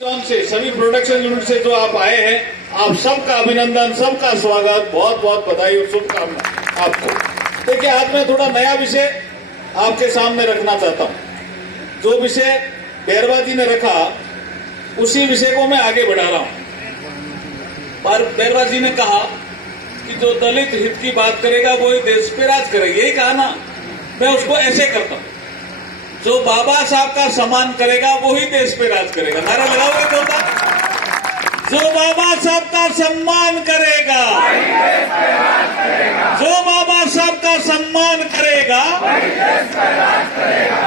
से सभी production unit से जो आप आए हैं, आप सबका अभिनंदन, सबका स्वागत, बहुत बहुत बधाई और शुभकामनाएं आपको। देखिए, आज मैं थोड़ा नया विषय आपके सामने रखना चाहता हूं। जो विषय बैरवा जी ने रखा, उसी विषय को मैं आगे बढ़ा रहा हूं। पर बैरवा जी ने कहा कि जो दलित हित की बात करेगा वो ही देश पे राज करेगा, यही कहा ना। मैं उसको ऐसे करता हूं, जो बाबा साहब का सम्मान करेगा वो ही देश पे राज करेगा। नारा लगाओगे तो जो बाबा साहब का सम्मान करेगा, जो बाबा साहब का सम्मान करेगा।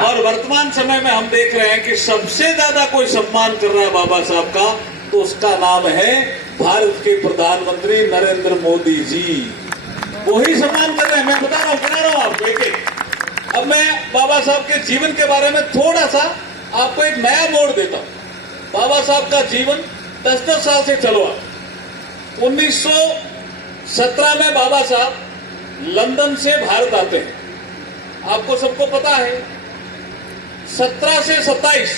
और वर्तमान समय में हम देख रहे हैं कि सबसे ज्यादा कोई सम्मान कर रहा है बाबा साहब का, तो उसका नाम है भारत के प्रधानमंत्री नरेंद्र मोदी जी। वही सम्मान कर रहे हैं। मैं बता रहा हूं आपको एक। अब मैं बाबा साहब के जीवन के बारे में थोड़ा सा आपको एक नया मोड़ देता हूं। बाबा साहब का जीवन 10-10 साल से चलो। 1917 में बाबा साहब लंदन से भारत आते हैं। आपको सबको पता है 17 से 27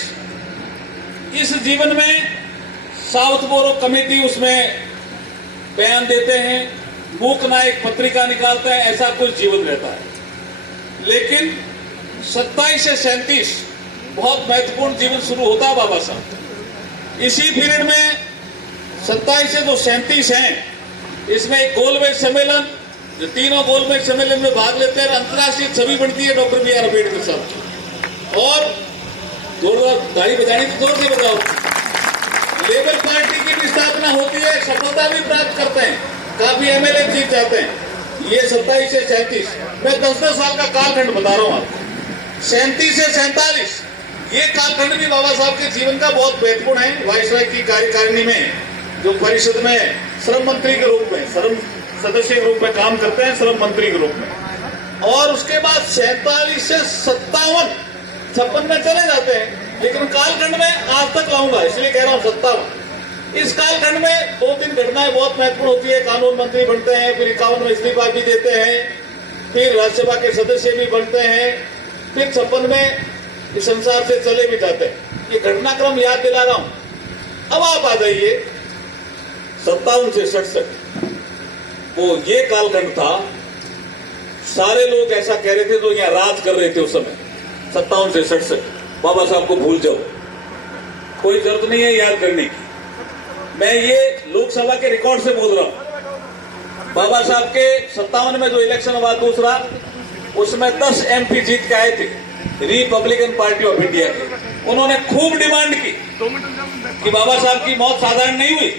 इस जीवन में साउथ बोरो कमेटी उसमें बयान देते हैं, मूक नायक पत्रिका निकालते हैं, ऐसा कुछ जीवन रहता है। लेकिन 27 से 37 बहुत महत्वपूर्ण जीवन शुरू होता है बाबा साहब। इसी पीरियड में 27 से जो 37 हैं, इसमें एक गोलमेज सम्मेलन, जो तीनों गोलमेज सम्मेलन में भाग लेते हैं, अंतर्राष्ट्रीय छवि बनती है डॉक्टर बी आर अम्बेडकर साहब। और जोरदार ताली बजानी तो जोर से बजाओ। लेबर पार्टी की भी स्थापना होती है, सफलता भी प्राप्त करते हैं, काफी एमएलए जीत जाते हैं। ये 27 से 37, मैं 10-10 साल का कालखंड बता रहा हूं आपको। 37 से 47 ये कालखंड भी बाबा साहब के जीवन का बहुत महत्वपूर्ण है। वायसराय की कार्यकारिणी में जो परिषद में श्रम मंत्री के रूप में, श्रम सदस्य के रूप में काम करते हैं, श्रम मंत्री के रूप में। और उसके बाद 47 से 57 में चले जाते हैं। लेकिन कालखंड में आज तक लाऊंगा, इसलिए कह रहा हूं 57। इस कालखंड में 2-3 घटनाएं बहुत महत्वपूर्ण होती है। कानून मंत्री बनते हैं, फिर 51 में इस्तीफा भी देते हैं, फिर राज्यसभा के सदस्य भी बनते हैं, फिर 56 में इस संसार से चले भी जाते हैं। ये घटनाक्रम याद दिला रहा हूं। अब आप आ जाइए 57 से 67, वो ये कालखंड था। सारे लोग ऐसा कह रहे थे जो यहाँ राज कर रहे थे उस समय 57 से 67, बाबा साहब को भूल जाओ, कोई जरूरत नहीं है याद करने की। मैं ये लोकसभा के रिकॉर्ड से बोल रहा हूं। बाबा साहब के 57 में जो इलेक्शन हुआ दूसरा, उसमें 10 MP जीत के आए थे रिपब्लिकन पार्टी ऑफ इंडिया के। उन्होंने खूब डिमांड की कि बाबा साहब की मौत साधारण नहीं हुई,